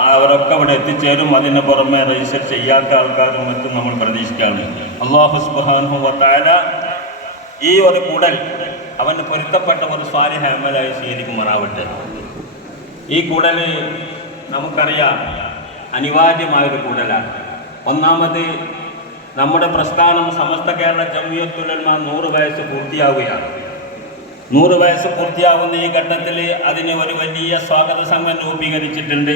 അവരൊക്കെ അവിടെ എത്തിച്ചേരും. അതിന് പുറമെ രജിസ്റ്റർ ചെയ്യാത്ത ആൾക്കാരും മറ്റും നമ്മൾ പ്രതീക്ഷിക്കുകയാണ് അള്ളാഹു സുബ്ഹാനഹു വതആല ഈ ഒരു കൂടൽ അവന് പൊരുത്തപ്പെട്ട ഒരു സ്വാലിഹ സ്വീകരിക്കും സ്വീകരിക്കുമാറാവട്ടെ ഈ കൂടൽ നമുക്കറിയാം അനിവാര്യമായൊരു കൂടലാണ്. ഒന്നാമത് നമ്മുടെ പ്രസ്ഥാനം സമസ്ത കേരള ജമിയത്തുലന്മ നൂറ് വയസ്സ് പൂർത്തിയാവുകയാണ്. നൂറ് വയസ്സ് പൂർത്തിയാവുന്ന ഈ ഘട്ടത്തിൽ അതിന് ഒരു വലിയ സ്വാഗത സംഘം രൂപീകരിച്ചിട്ടുണ്ട്.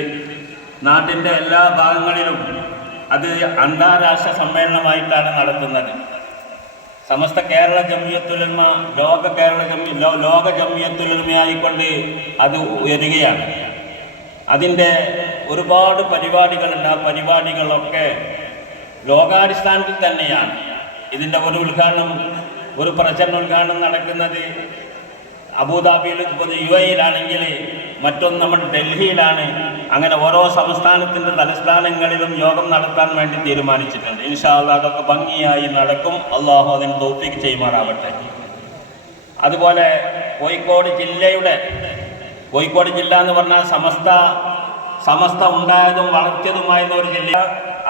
നാട്ടിന്റെ എല്ലാ ഭാഗങ്ങളിലും അത് അന്താരാഷ്ട്ര സമ്മേളനമായിട്ടാണ് നടത്തുന്നത്. സമസ്ത കേരള ജമിയത്തുലന്മ ലോക കേരള ജമി ലോ- ലോക ജമിയത്തുലന്മയായിക്കൊണ്ട് അത് ഉയരുകയാണ്. അതിന്റെ ഒരുപാട് പരിപാടികളുണ്ട്. ആ പരിപാടികളൊക്കെ ലോകാടിസ്ഥാനത്തിൽ തന്നെയാണ്. ഇതിന്റെ ഒരു ഉദ്ഘാടനം ഒരു പ്രചരണ ഉദ്ഘാടനം നടക്കുന്നത് അബുദാബിയിൽ യു എയിലാണെങ്കിൽ മറ്റൊന്ന് നമ്മൾ ഡൽഹിയിലാണ്. അങ്ങനെ ഓരോ സംസ്ഥാനത്തിന്റെ തലസ്ഥാനങ്ങളിലും യോഗം നടത്താൻ വേണ്ടി തീരുമാനിച്ചിട്ടുണ്ട്. ഇൻഷാല്ല അതൊക്കെ ഭംഗിയായി നടക്കും. അള്ളാഹു അതിന് തോപ്പിക്ക് ചെയ്യുമാറാവട്ടെ. അതുപോലെ കോഴിക്കോട് ജില്ലയുടെ കോഴിക്കോട് ജില്ല എന്ന് പറഞ്ഞാൽ സമസ്ത സമസ്ത ഉണ്ടായതും വളർത്തിയതുമായിരുന്ന ഒരു ജില്ല.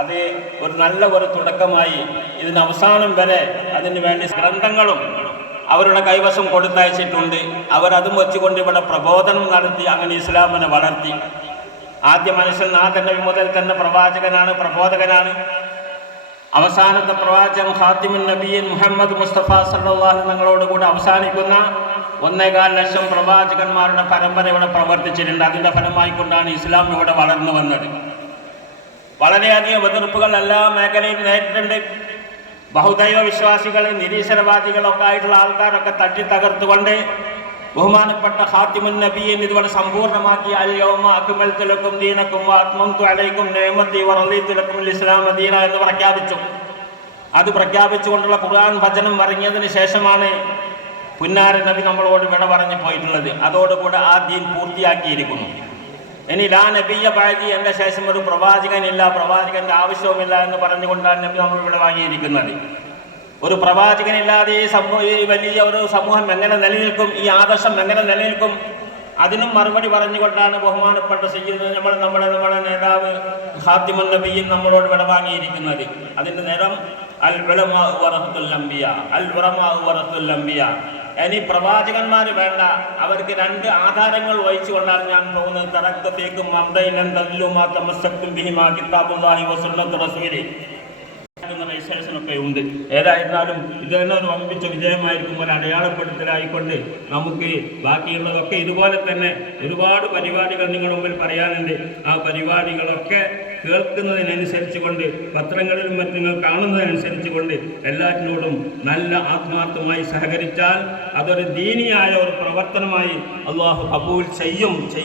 അത് ഒരു നല്ല ഒരു തുടക്കമായി. ഇതിന് അവസാനം വരെ അതിന് വേണ്ടി ഗ്രന്ഥങ്ങളും അവരുടെ കൈവശം കൊടുത്തയച്ചിട്ടുണ്ട്. അവരതും വെച്ചുകൊണ്ട് ഇവിടെ പ്രബോധനം നടത്തി അങ്ങനെ ഇസ്ലാമിനെ വളർത്തി. ആദ്യ മനുഷ്യൻ നാഥൻ നബി മുതൽ തന്നെ പ്രവാചകനാണ് പ്രബോധകനാണ്. അവസാനത്തെ പ്രവാചകൻ ഖാത്തിമുൻ നബിയൻ മുഹമ്മദ് മുസ്തഫ സല്ലാഹു തങ്ങളോടുകൂടി അവസാനിക്കുന്ന ഒന്നേകാൽ ലക്ഷം പ്രവാചകന്മാരുടെ പരമ്പര ഇവിടെ പ്രവർത്തിച്ചിട്ടുണ്ട്. അതിന്റെ ഫലമായിക്കൊണ്ടാണ് ഇസ്ലാം ഇവിടെ വളർന്നു വന്നത്. വളരെയധികം എതിർപ്പുകൾ എല്ലാ മേഖലയിലും നേരിട്ടുണ്ട് ബഹുദൈവ വിശ്വാസികൾ നിരീശ്വരവാദികളൊക്കെ ആയിട്ടുള്ള ആൾക്കാരൊക്കെ തട്ടി തകർത്തുകൊണ്ട് ബഹുമാനപ്പെട്ട ഹാത്തിമുൻ നബിയൻ ഇതുപോലെ സമ്പൂർണമാക്കി അല്യോമ അക്മൽ തിലക്കും ദീനക്കും ആത്മം അലൈക്കും നേമത്തി വറലി തിലക്കും ഇസ്ലാം ദീന എന്ന് പ്രഖ്യാപിച്ചു. അത് പ്രഖ്യാപിച്ചുകൊണ്ടുള്ള ഖുർആൻ ഭജനം ഇറങ്ങിയതിന് ശേഷമാണ് പുന്നാര നബി നമ്മളോട് വിട പറഞ്ഞു പോയിട്ടുള്ളത്. അതോടുകൂടെ ആ ദീൻ പൂർത്തിയാക്കിയിരിക്കുന്നു. ഇനി ലാ നബിയ ബാജി എന്ന ശേഷം ഒരു പ്രവാചകനില്ല പ്രവാചകന്റെ ആവശ്യവുമില്ല എന്ന് പറഞ്ഞുകൊണ്ടാണ് നബി നമ്മൾ ഇവിടെ വാങ്ങിയിരിക്കുന്നത്. ഒരു പ്രവാചകനില്ലാതെ ഈ സമൂഹം ഈ വലിയ ഒരു സമൂഹം എങ്ങനെ നിലനിൽക്കും ഈ ആദർശം എങ്ങനെ നിലനിൽക്കും അതിനും മറുപടി പറഞ്ഞുകൊണ്ടാണ് ബഹുമാനപ്പെട്ട സയ്യിദ് നമ്മൾ നമ്മുടെ നമ്മുടെ നേതാവ് ഹാത്തിമുൻ നബിയും നമ്മളോട് വിടവാങ്ങിയിരിക്കുന്നത് അതിന്റെ നേരം അൽ വിളമാ വറഹത്തുൽ അംബിയ അൽ വിളമാ വറഹത്തുൽ അംബിയ. ഇനി പ്രവാചകന്മാർ വേണ്ട. അവർക്ക് രണ്ട് ആധാരങ്ങൾ വഹിച്ചു കൊണ്ടാണ് ഞാൻ പോകുന്നത്. എന്ന രജിസ്ട്രേഷനൊക്കെ ഉണ്ട്. ഏതായിരുന്നാലും ഇത് തന്നെ ഒരു വമ്പിച്ച വിജയമായിരിക്കും. ഒരു അടയാളപ്പെടുത്തലായിക്കൊണ്ട് നമുക്ക് ബാക്കിയുള്ളതൊക്കെ ഇതുപോലെ തന്നെ ഒരുപാട് പരിപാടികൾ നിങ്ങളുടെ മുമ്പിൽ പറയാനുണ്ട്. ആ പരിപാടികളൊക്കെ കേൾക്കുന്നതിനനുസരിച്ച് കൊണ്ട് പത്രങ്ങളിലും മറ്റും കാണുന്നതിനനുസരിച്ച് കൊണ്ട് എല്ലാറ്റിനോടും നല്ല ആത്മാർത്ഥമായി സഹകരിച്ചാൽ അതൊരു ദീനിയായ ഒരു പ്രവർത്തനമായി അള്ളാഹു കബൂൽ ചെയ്യും ചെയ്യും.